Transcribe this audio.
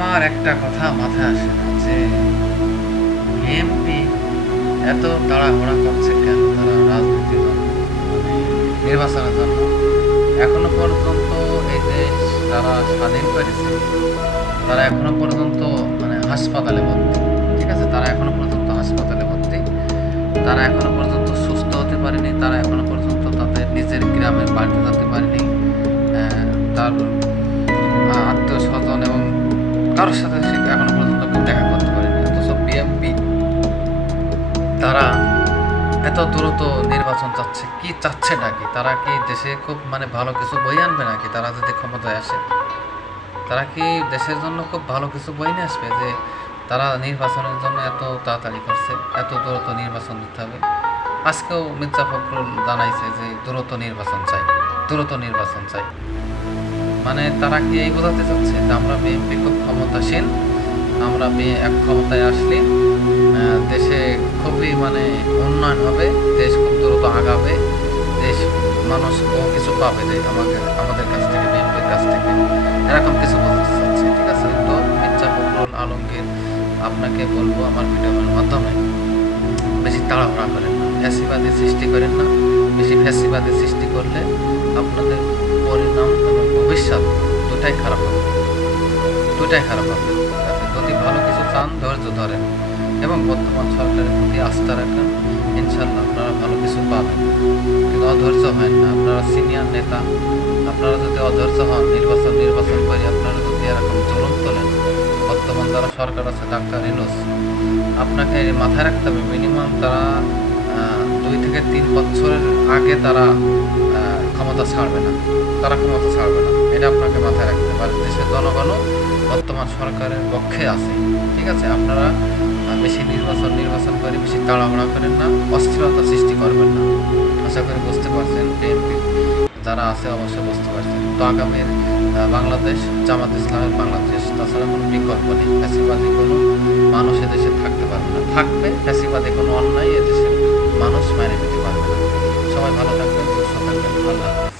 আমার একটা কথা মাথায় আসে না যে বিএনপি এত তাড়াহুড়া করছে কেন তারা রাজনীতির জন্য, মানে নির্বাচনের জন্য। এখনো পর্যন্ত এই দেশ যারা স্বাধীন করেছে তারা এখনো পর্যন্ত মানে হাসপাতালে ভর্তি। ঠিক আছে, তারা এখনো পর্যন্ত হাসপাতালে ভর্তি, তারা এখনো পর্যন্ত সুস্থ হতে পারেনি, তারা এখনো পর্যন্ত তাদের নিজের গ্রামের বাড়িতে যেতে পারেনি। তার আত্মীয় স্বজন এবং কারোর সাথে সে এখনো পর্যন্ত কেউ দেখা করতে পারেনি। অথচ বিএনপি তারা এত দ্রুত নির্বাচন চাচ্ছে, কি চাচ্ছে নাকি? তারা কি দেশে খুব মানে ভালো কিছু বই আনবে নাকি? তারা যদি ক্ষমতায় আসে তারা কি দেশের জন্য খুব ভালো কিছু বই নিয়ে আসবে যে তারা নির্বাচনের জন্য এত তাড়াতাড়ি করছে, এত দ্রুত নির্বাচন দিতে হবে? আজকেও মির্জা ফখরুল জানাইছে যে দ্রুত নির্বাচন চাই, দ্রুত নির্বাচন চাই। মানে তারা কি এই বোঝাতে চাচ্ছে যে আমরা বিএনপি খুব ক্ষমতাসীন, আমরা এক ক্ষমতায় আসলে দেশে খুবই মানে উন্নয়ন হবে, দেশ খুব দ্রুত আগাবে, দেশ মানুষ বহু কিছু পাবে যে আমাদের কাছ থেকে, বিএনপির কাছ থেকে, এরকম কিছু বোঝাতে চাচ্ছে। ঠিক আছে, তো মির্জা ফখরুল আলমগীর আপনাকে বলবো আমার ভিডিওর মাধ্যমে বেশি তাড়াহুড়া করেন না, ফ্যাসিবাদী সৃষ্টি করেন না। বেশি ফ্যাসিবাদী সৃষ্টি করলে আপনাদের পরিণাম এবং ভবিষ্যৎ দুটাই খারাপ হবে, দুটাই খারাপ হবে। যদি ভালো কিছু চান ধৈর্য ধরেন এবং বর্তমান সরকারের প্রতি আস্থা রাখেন, ইনশাল্লাহ আপনারা ভালো কিছু পাবেন। কিন্তু অধৈর্য হয় না, আপনারা সিনিয়র নেতা, আপনারা যদি অধৈর্য হন নির্বাচন করে আপনারা যদি এরকম জুলুম তোলেন, বর্তমান যারা সরকার আছে ডাক্তার ইউনূস, আপনাকে মাথায় রাখতে হবে মিনিমাম তারা 2 থেকে 3 বছরের আগে তারা ক্ষমতা ছাড়বে না, তারা ক্ষমতা ছাড়বে না, এটা আপনাকে মাথায় রাখতে পারে। দেশের জনগণও বর্তমান সরকারের পক্ষে আছে। ঠিক আছে, আপনারা বেশি নির্বাচন করে বেশি তাড়াহুড়া করেন না, অস্থিরতা সৃষ্টি করবেন না। আশা করি বুঝতে পারছেন, বিএনপি যারা আছে অবশ্যই বুঝতে পারছেন। তো আগামীর বাংলাদেশ জামাত ইসলামের বাংলাদেশ, তাছাড়া কোনো বিকল্প নেই। ফ্যাসিবাদী কোনো মানুষ এদেশে থাকতে পারবে না, থাকবে ফ্যাসিবাদী কোনো অন্যায় এদেশের মানুষ মেনে নিতে পারবে না। সবাই ভালো থাকবেন, সুস্থ থাকবেন, আল্লাহ হাফেজ।